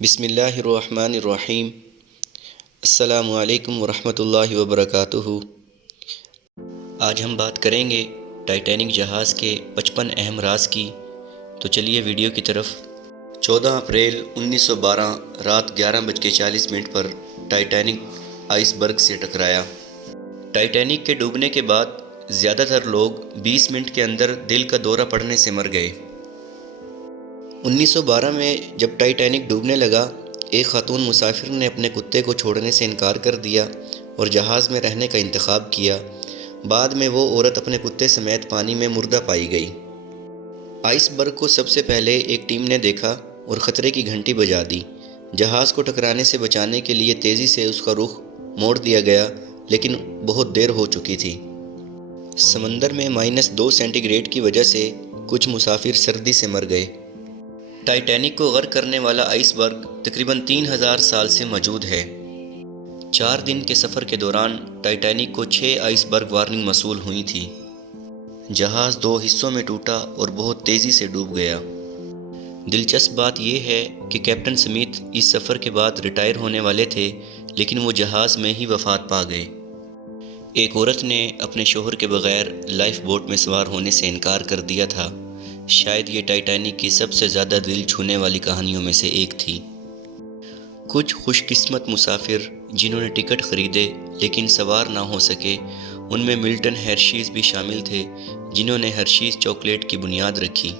بسم اللہ الرحمن الرحیم۔ السلام علیکم ورحمۃ اللہ وبرکاتہ۔ آج ہم بات کریں گے ٹائٹینک جہاز کے 55 اہم راز کی، تو چلیے ویڈیو کی طرف۔ 14 اپریل 1912 رات 11:40 پر ٹائٹینک آئس برگ سے ٹکرایا۔ ٹائٹینک کے ڈوبنے کے بعد زیادہ تر لوگ 20 منٹ کے اندر دل کا دورہ پڑنے سے مر گئے۔ 1912 میں جب ٹائٹینک ڈوبنے لگا، ایک خاتون مسافر نے اپنے کتے کو چھوڑنے سے انکار کر دیا اور جہاز میں رہنے کا انتخاب کیا۔ بعد میں وہ عورت اپنے کتے سمیت پانی میں مردہ پائی گئی۔ آئس برگ کو سب سے پہلے ایک ٹیم نے دیکھا اور خطرے کی گھنٹی بجا دی۔ جہاز کو ٹکرانے سے بچانے کے لیے تیزی سے اس کا رخ موڑ دیا گیا، لیکن بہت دیر ہو چکی تھی۔ سمندر میں -2 سینٹی گریڈ کی وجہ سے کچھ مسافر سردی سے مر گئے۔ ٹائٹینک کو غرق کرنے والا آئس برگ تقریباً 3000 سال سے موجود ہے۔ 4 دن کے سفر کے دوران ٹائٹینک کو 6 آئس برگ وارننگ موصول ہوئی تھی۔ جہاز 2 حصوں میں ٹوٹا اور بہت تیزی سے ڈوب گیا۔ دلچسپ بات یہ ہے کہ کیپٹن سمیتھ اس سفر کے بعد ریٹائر ہونے والے تھے، لیکن وہ جہاز میں ہی وفات پا گئے۔ ایک عورت نے اپنے شوہر کے بغیر لائف بوٹ میں سوار ہونے سے انکار کر دیا تھا۔ شاید یہ ٹائٹینک کی سب سے زیادہ دل چھونے والی کہانیوں میں سے ایک تھی۔ کچھ خوش قسمت مسافر جنہوں نے ٹکٹ خریدے لیکن سوار نہ ہو سکے، ان میں ملٹن ہرشیز بھی شامل تھے، جنہوں نے ہرشیز چاکلیٹ کی بنیاد رکھی۔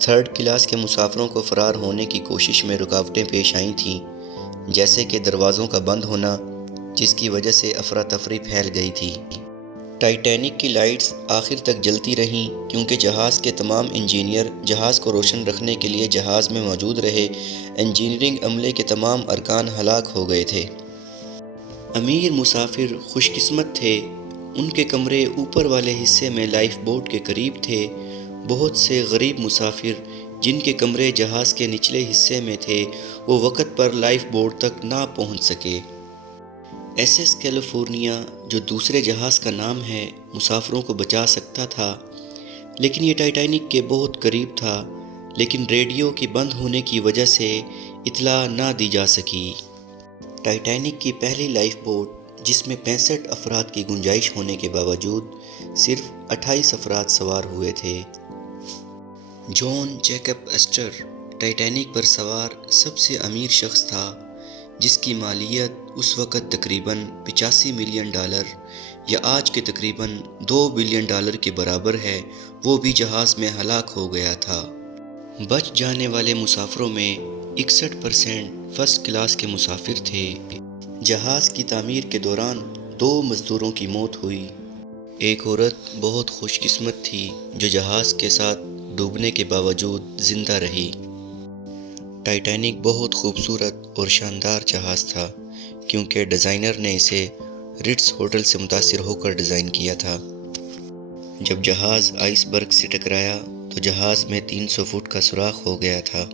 3rd کلاس کے مسافروں کو فرار ہونے کی کوشش میں رکاوٹیں پیش آئی تھیں، جیسے کہ دروازوں کا بند ہونا، جس کی وجہ سے افراتفری پھیل گئی تھی۔ ٹائٹینک کی لائٹس آخر تک جلتی رہیں کیونکہ جہاز کے تمام انجینئر جہاز کو روشن رکھنے کے لیے جہاز میں موجود رہے۔ انجینئرنگ عملے کے تمام ارکان ہلاک ہو گئے تھے۔ امیر مسافر خوش قسمت تھے، ان کے کمرے اوپر والے حصے میں لائف بوٹ کے قریب تھے۔ بہت سے غریب مسافر جن کے کمرے جہاز کے نچلے حصے میں تھے، وہ وقت پر لائف بوٹ تک نہ پہنچ سکے۔ SS کیلیفورنیا، جو دوسرے جہاز کا نام ہے، مسافروں کو بچا سکتا تھا، لیکن یہ ٹائٹینک کے بہت قریب تھا، لیکن ریڈیو کی بند ہونے کی وجہ سے اطلاع نہ دی جا سکی۔ ٹائٹینک کی پہلی لائف بوٹ، جس میں 65 افراد کی گنجائش ہونے کے باوجود صرف 28 افراد سوار ہوئے تھے۔ جان جیکب ایسٹر ٹائٹینک پر سوار سب سے امیر شخص تھا، جس کی مالیت اس وقت تقریباً $85 ملین یا آج کے تقریباً $2 بلین کے برابر ہے۔ وہ بھی جہاز میں ہلاک ہو گیا تھا۔ بچ جانے والے مسافروں میں 61% فرسٹ کلاس کے مسافر تھے۔ جہاز کی تعمیر کے دوران 2 مزدوروں کی موت ہوئی۔ ایک عورت بہت خوش قسمت تھی جو جہاز کے ساتھ ڈوبنے کے باوجود زندہ رہی۔ ٹائٹینک بہت خوبصورت اور شاندار جہاز تھا کیونکہ ڈیزائنر نے اسے رٹز ہوٹل سے متاثر ہو کر ڈیزائن کیا تھا۔ جب جہاز آئس برگ سے ٹکرایا تو جہاز میں 300 فٹ کا سوراخ ہو گیا تھا۔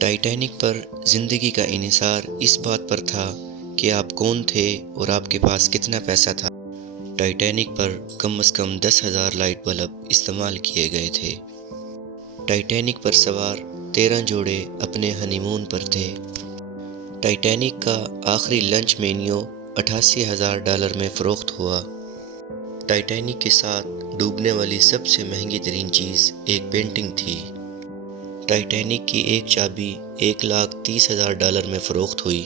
ٹائٹینک پر زندگی کا انحصار اس بات پر تھا کہ آپ کون تھے اور آپ کے پاس کتنا پیسہ تھا۔ ٹائٹینک پر کم از کم 10,000 لائٹ بلب استعمال کیے گئے تھے۔ ٹائٹینک پر سوار 13 جوڑے اپنے ہنی مون پر تھے۔ ٹائٹینک کا آخری لنچ مینیو $88,000 میں فروخت ہوا۔ ٹائٹینک کے ساتھ ڈوبنے والی سب سے مہنگی ترین چیز ایک پینٹنگ تھی۔ ٹائٹینک کی ایک چابی $1,30,000 میں فروخت ہوئی۔